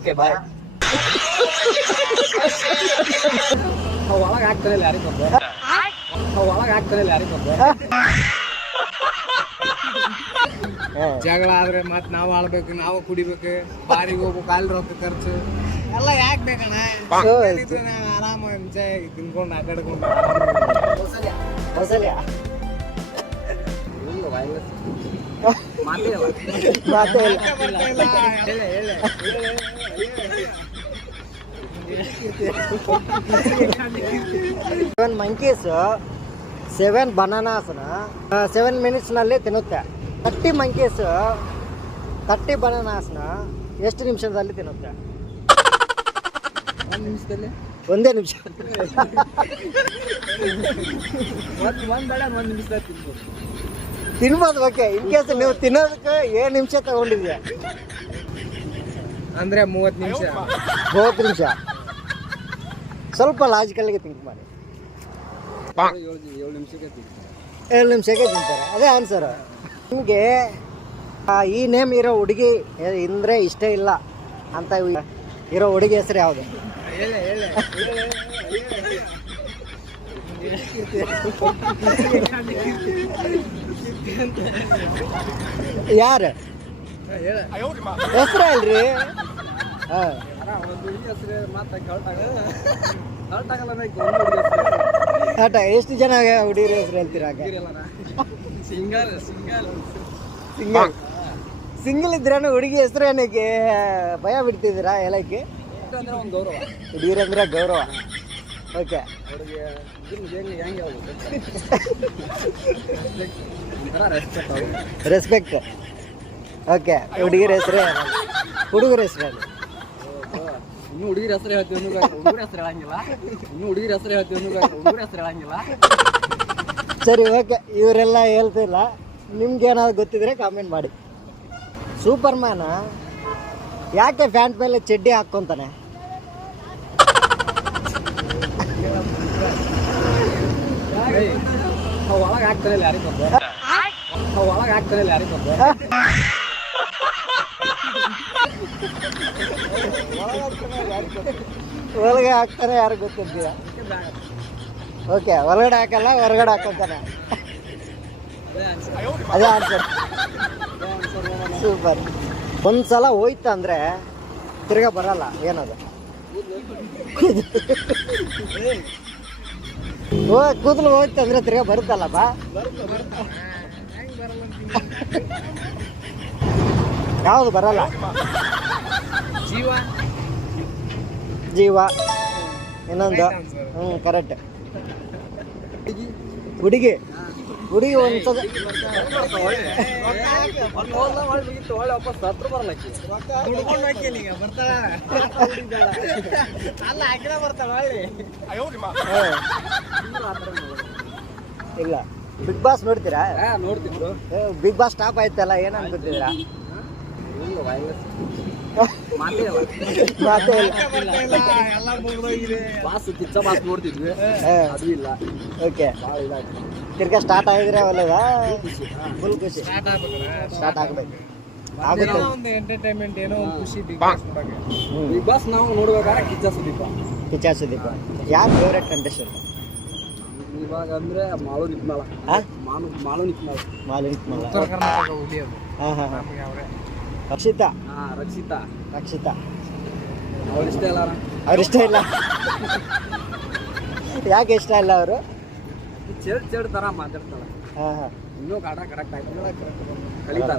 Okay bye ಒಳಗೆ ಇಲ್ಲ ಯಾರಿಗೆ ಗೊತ್ತು ಒಳಗೆ ಇಲ್ಲ ಯಾರಿಗೆ ಗೊತ್ತು ಜಗಳ ಆದ್ರೆ ಮತ್ ನಾವು ಆಳ್ಬೇಕು ನಾವು ಕುಡಿಬೇಕು ಬಾರಿಗೆ ಹೋಗ್ಬೇಕು ಅಲ್ಲಿ ರೊಕ್ಕ ಖರ್ಚು. ಎಲ್ಲ ಯಾಕೆ ಬೇಕಣ್ಣ? ಆರಾಮ ತಿನ್ಕೊಂಡು ಅಡ್ಡಾಡ್ಕೊಂಡು ಕೌಸಲ್ಯ ಮಾತೇ ಇಲ್ಲ. ಮಾತೇ ಇಲ್ಲ. ಹೇಳೆ, ಹೇಳೆ, ಸೆವೆನ್ ಮಂಕೀಸ್ ಸೆವೆನ್ ಬನಾನಾಸ್ನ ಸೆವೆನ್ ಮಿನಿಟ್ಸ್ನಲ್ಲಿ ತಿನ್ನುತ್ತೆ. ತರ್ಟಿ ಮಂಕೀಸ್ ತರ್ಟಿ ಬನಾನಾಸ್ನ ಎಷ್ಟು ನಿಮಿಷದಲ್ಲಿ ತಿನ್ನುತ್ತೆ? ಒಂದ್ ನಿಮಿಷದಲ್ಲಿ? ಒಂದೇ ನಿಮಿಷ. ಒಂದು ಒಂದ್ ಬೇಡ ಒಂದ್ ನಿಮಿಷದಲ್ಲಿ ತಿನ್ಬೋದು. ತಿನ್ಬೋದು ಓಕೆ ಇನ್ ಕೇಸ್ ನೀವು ತಿನ್ನೋದಕ್ಕೆ ಏಳು ನಿಮಿಷ ತಗೊಂಡಿದ್ಯಾ ಅಂದ್ರೆ ಮೂವತ್ ನಿಮಿಷ. ಮೂವತ್ತು ನಿಮಿಷ. ಸ್ವಲ್ಪ ಲಾಜಿಕಲ್ಗೆ ಥಿಂಕ್ ಮಾಡಿ. ಏಳು ನಿಮಿಷಕ್ಕೆ ಏಳು ನಿಮಿಷಕ್ಕೆ ತಿಂತಾರೆ. ಅದೇ ಆನ್ಸರ್ ನಿಮಗೆ ಈ ನೇಮ್ ಇರೋ ಹುಡುಗಿ ಇಂದ್ರೆ ಇಷ್ಟ ಇಲ್ಲ ಅಂತ ಇರೋ ಹುಡುಗಿ ಹೆಸರು ಯಾವುದು? ಯಾರು? ಹೆಸರು ಅಲ್ರಿ ಹಾಂ. ಆಟ ಎಷ್ಟು ಜನ ಹುಡುಗಿರ ಹೆಸರು ಹೇಳ್ತೀರಾ ಸಿಂಗಲ್ ಸಿಂಗಲ್. ಸಿಂಗಲ್. ಸಿಂಗಲ್ ಇದ್ರೇನು ಹುಡುಗಿ ಹೆಸರು ಏನಕ್ಕೆ? ಭಯ ಬಿಡ್ತಿದ್ದೀರಾ ಹೇಳಕ್ಕೆ? ಅಂದ್ರೆ ಒಂದು ಗೌರವ. ಹುಡುಗಿರಂದ್ರೆ ಗೌರವ. ಓಕೆ. ಅವ್ರಿಗೆ ಇದನ್ನ ಹೆಂಗೆ ಹೆಂಗೆ ಹೇಳ್ಬೇಕು ರೆಸ್ಪೆಕ್ಟ್ ರೆಸ್ಪೆಕ್ಟ್ ಓಕೆ ಹುಡುಗಿರ ಹೆಸರೇ ಹುಡುಗರ ಹೆಸರು ಇನ್ನು ಹುಡುಗಿರ ಹೆಸರು ಹೇಳ್ತೀವಿ ಹುಡುಗರ ಹೆಸರು ಹೇಳಂಗಿಲ್ಲ. ಇನ್ನು ಹುಡುಗಿರ ಹೆಸರು ಹೇಳ್ತೀವಿ ಹುಡುಗರ ಹೆಸರು ಹೇಳಂಗಿಲ್ಲ. ಸರಿ ಓಕೆ ಇವರೆಲ್ಲ ಹೇಳ್ತಿಲ್ಲ. ನಿಮ್ಗೆ ಏನಾದ್ರು ಗೊತ್ತಿದ್ರೆ ಕಾಮೆಂಟ್ ಮಾಡಿ. ಸೂಪರ್ ಮ್ಯಾನ ಯಾಕೆ ಪ್ಯಾಂಟ್ ಮೇಲೆ ಚಡ್ಡಿ ಹಾಕ್ಕೊಂತಾನೆ? ಅವ್ ಒಳಗೆ ಹಾಕ್ತಾನೆ ಯಾರಿಗೆ ಒಳಗೆ ಹಾಕ್ತಾನೆ ಯಾರಿಗೆ ಒಳಗೆ ಹಾಕ್ತಾರೆ, ಯಾರು ಗೊತ್ತಿದ್ದೀಯ ಓಕೆ ಒಳಗಡೆ ಹಾಕಲ್ಲ, ಹೊರಗಡೆ ಹಾಕೊಂತಾನೆ. ಅದೇ ಆನ್ಸರ್ ಸೂಪರ್ ಒಂದ್ಸಲ ಹೋಯ್ತು ಅಂದ್ರೆ ತಿರ್ಗಾ ಬರಲ್ಲ, ಏನದು? ಓ, ಕೂದಲು ಹೋಯ್ತು ಅಂದ್ರೆ ತಿರ್ಗಾ ಬರುತ್ತಲ್ಲ, ಬಾ. ಯಾವುದು ಬರಲ್ಲ? ಜೀವ? ಜೀವ. ಇನ್ನೊಂದು. ಹ್ಞೂ ಕರೆಕ್ಟ್ ಹುಡುಗಿ. ಹುಡುಗಿ ಒಂದ್ಸದ ಇಲ್ಲ. ಬಿಗ್ ಬಾಸ್ ನೋಡ್ತೀರಾ? ನೋಡ್ತಿದ್ರು ಬಿಗ್ ಬಾಸ್ ಸ್ಟಾಪ್ ಆಯ್ತಲ್ಲ ಏನ್ ಅನ್ಕೊತಿದ್ದೀರಾ? ನೋಡ್ತಿದ್ವಿ ಅದು ಇಲ್ಲ ಓಕೆ ತಿರ್ಗಾ ಸ್ಟಾರ್ಟ್ ಆಗಿದ್ರೆ ಒಳ್ಳೇದ ಫುಲ್ ಖುಷಿ ಸ್ಟಾರ್ಟ್ ಆಗ್ಬೇಕು ಆಗುತ್ತೆ ಒಂದು ಎಂಟರ್ಟೈನ್ಮೆಂಟ್ ಏನೋ ಖುಷಿ ಬಿಗ್ ಬಾಸ್ ನೋಡಕ್ಕೆ ಬಿಗ್ ಬಾಸ್ ನಾವು ನೋಡ್ಬೇಕಾದ್ರೆ ಕಿಚ್ಚ ಸುದೀಪ ಯಾರು ಫೇವ್ರೆಟ್ ಕಂಟೆಸ್ಟೆಂಟ್ ಇವಾಗ ಅಂದ್ರೆ ಮಾಳು ಮಾನು ಮಾಳು ನಿಕ್ಮಾಳ ಮಾಲಿಕ್ ಮಲ್ಲ ಉತ್ತರ ಕರ್ನಾಟಕ ಹುಲಿ ಅದು ಹಾಂ ಹಾಂ ಹಾಂ. ನಮಗೆ ಅವರೇ. ರಕ್ಷಿತಾ. ಹಾ ರಕ್ಷಿತಾ. ರಕ್ಷಿತಾ. ಅವರಿಷ್ಟ ಇಷ್ಟ ಇಲ್ಲ ಅವ್ರು. ಇಷ್ಟ ಇಲ್ಲ. ಯಾಕೆ ಇಷ್ಟ ಇಲ್ಲ ಅವರು? ಚೆಡ್ ಚೆಡ್ ತರ ಮಾತಾಡ್ತಾಳ. ಹಾಂ ಹಾಂ. ಇನ್ನೂ ಕಾಟ ಕರೆಕ್ಟ್ ಆಯ್ತು. ಕಲಿತಾಳ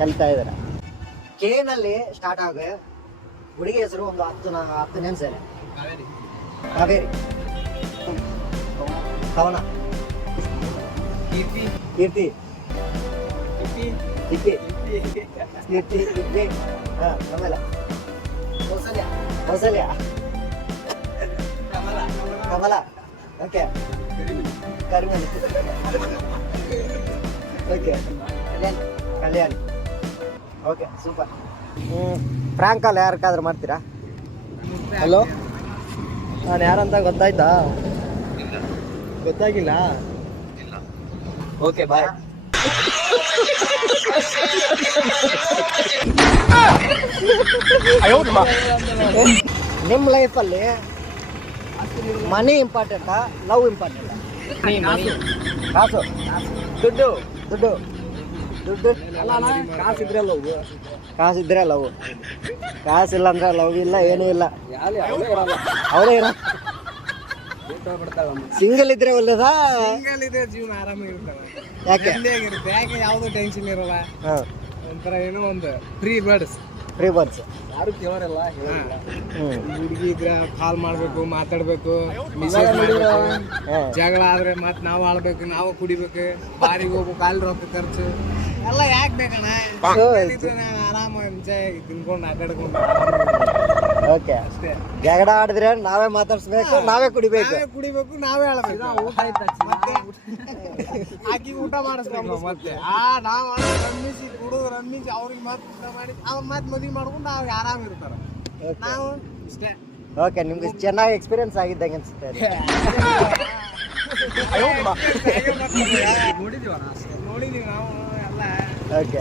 ಕಲಿತಾ ಇದ್ದಾರೆ ಕೇನಲ್ಲಿ ಸ್ಟಾರ್ಟ್ ಆಗ ಹುಡುಗಿ ಹೆಸರು ಒಂದು ಹತ್ತು ನಾ ಹತ್ತು ನೆನ್ಸೇನೆ ಕಾವೇರಿ. ಕಾವೇರಿ. ಕವನ ಕೀರ್ತಿ. ಕೀರ್ತಿ. ಕೀರ್ತಿ. ಇಕ್ಕಿ ಕೀರ್ತಿ ಇಕ್ಕಿ ಹಾಂ Kamala Kausalya Kausalya Kamala Kamala okay Karimani okay Kalyan okay super ಹ್ಞೂ ಫ್ರಾಂಕ್ ಕಾಲ್ ಯಾರಕ್ಕಾದ್ರೂ ಮಾಡ್ತೀರಾ ಹಲೋ ನಾನು ಯಾರಂತ ಗೊತ್ತಾಯ್ತಾ ಗೊತ್ತಾಗಿಲ್ಲ ಓಕೆ ಬಾಯ್ ನಿಮ್ಮ ಲೈಫಲ್ಲಿ ಮನಿ ಇಂಪಾರ್ಟೆಂಟಾ ಲವ್ ಇಂಪಾರ್ಟೆಂಟಾ ಕಾಸು. ದುಡ್ಡು ದುಡ್ಡು. ದುಡ್ಡು. ಕಾಸಿದ್ರೆ ಲವ್ ಕಾಸಿದ್ರೆ ಲವ್ ಕಾಸಿಲ್ಲ ಅಂದ್ರೆ ಲವ್ ಇಲ್ಲ, ಏನೂ ಇಲ್ಲ. ಅವರೇ ಇರ ಸಿಂಗಲ್ ಇದ್ರೆ ಒಳ್ಳೇದಾ? ಸಿಂಗಲ್ ಇದ್ರೆ ಜೀವನ ಆರಾಮಾಗಿ ಇರ್ತಾವೆ ಯಾಕೆ? ನೆಮ್ಮದಿಯಾಗಿರುತ್ತೆ ಯಾಕೆ ಯಾವುದೋ ಟೆನ್ಷನ್ ಇರಲ್ಲ? ಹಾಂ. ಒಂಥರ ಏನೋ ಒಂದು ಫ್ರೀ ಬರ್ಡ್ಸ್ ಫ್ರೀ ಬರ್ಡ್ಸ್ ಯಾರು ಕೇಳೋರಲ್ಲ ಹುಡುಗಿ ಇದ್ರೆ ಕಾಲ್ ಮಾಡಬೇಕು ಮಾತಾಡಬೇಕು ಮೆಸೇಜ್ ಮಾಡ್ಬೇಕು. ಜಗಳ ಆದ್ರೆ ಮತ್ ನಾವು ಆಳ್ಬೇಕು ನಾವು ಕುಡಿಬೇಕು ಬಾರಿಗೆ ಹೋಗ್ಬೇಕು ಅಲ್ಲಿ ರೊಕ್ಕ ಖರ್ಚು. ಎಲ್ಲ ಯಾಕೆ ಬೇಕಣ್ಣ? ಆರಾಮ ಎಂಜಾಯ್ ತಿನ್ಕೊಂಡು ಆಟಾಡ್ಕೊಂಡು. ಓಕೆ. ಅಷ್ಟೇ. ಜಗಳ ಆಡಿದ್ರೆ ನಾವೇ ಮಾತಾಡ್ಸ್ಬೇಕು ನಾವೇ ಕುಡಿಬೇಕು. ನಾವೇ ಕುಡಿಬೇಕು ನಾವೇ ಹೇಳಬೇಕು ಆಕಿ ಊಟ ಮಾಡಿಸ್ಬೇಕು ಮತ್ತೆ? ಆ ನಾವು ರಮ್ಮಿಸಿ ಕುಡಿದು ರಮ್ಮಿಸಿ ಅವ್ರಿಗೆ ಮತ್ತೆ ಊಟ ಮಾಡಿ ಅವ್ರು ಮತ್ತೆ ಮದುವೆ ಮಾಡ್ಕೊಂಡು ನಾವು ಆರಾಮ ಇರ್ತಾರ. ನಾವು ಇಷ್ಟೇ. ಓಕೆ ನಿಮ್ಗೆ ಚೆನ್ನಾಗಿ ಎಕ್ಸ್ಪೀರಿಯನ್ಸ್ ಆಗಿದ್ದಂಗೆ ಅನ್ಸುತ್ತೆ. ನೋಡಿದೀವಿ ನಾವು ಎಲ್ಲ. Okay.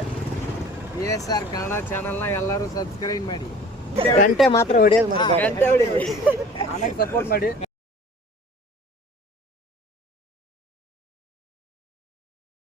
A S R Kannada ಚಾನಲ್ನ ಎಲ್ಲರೂ ಸಬ್ಸ್ಕ್ರೈಬ್ ಮಾಡಿ. ಗಂಟೆ ಮಾತ್ರ ಹೊಡಿಯೋದು ನನಗೆ ಸಪೋರ್ಟ್ ಮಾಡಿ.